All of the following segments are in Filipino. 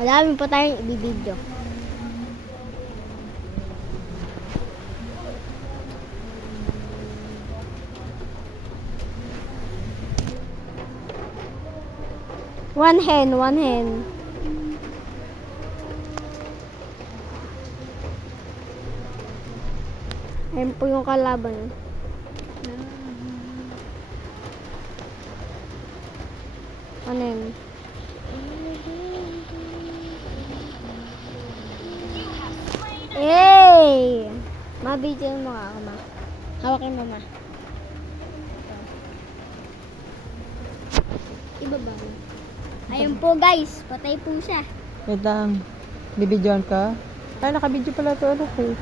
Madami pa tayong ibibidyo. One hen, one hen. Ayan po yung kalaban. One hen. Hey! Mabidyan mo nga ako, ma. Hawakin mo, ma. Ibaba mo. Ayun po, guys. Patay po siya. Wait lang. Bibidyoan ka? Ay, nakabidyo pala ito. Ano ko?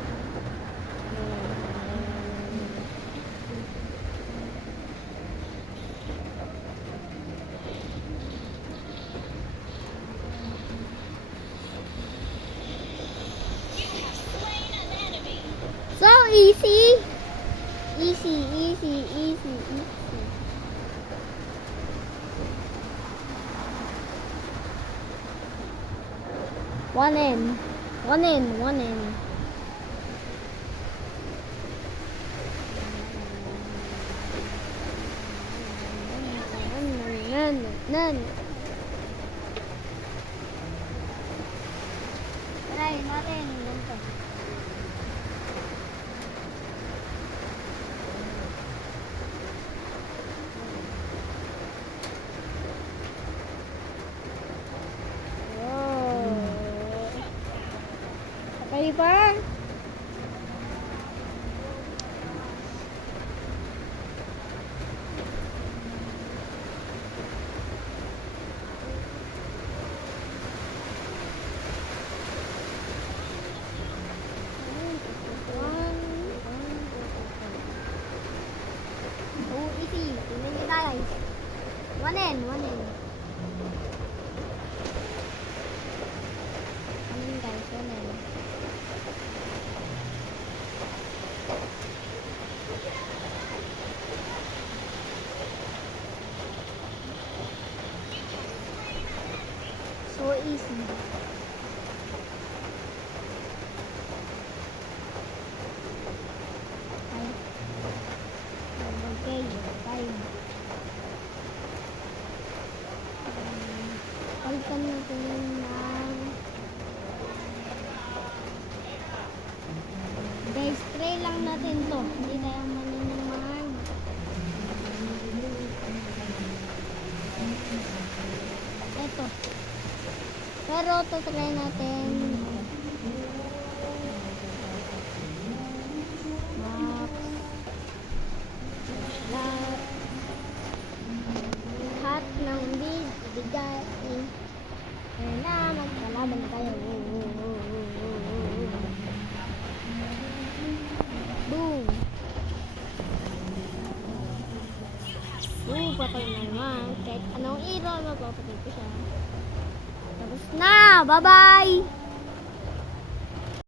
So easy. Easy, easy, easy, easy. One in. One in, one in. Nan. Try natin ganito. Okay pa? Oh, easy. Tingnan niyo guys. One in, one in. One in guys, one in. So easy. Okay, time. Palitan natin ng guys, try lang natin to. Hindi tayo maniniman. Ito. Pero to try natin. Lahat ng bigay. Kaya na, magkalaban tayo. Boom. Boom, patay na naman. Kahit anong iro, mapapatay ko siya. Tapos na, bye-bye!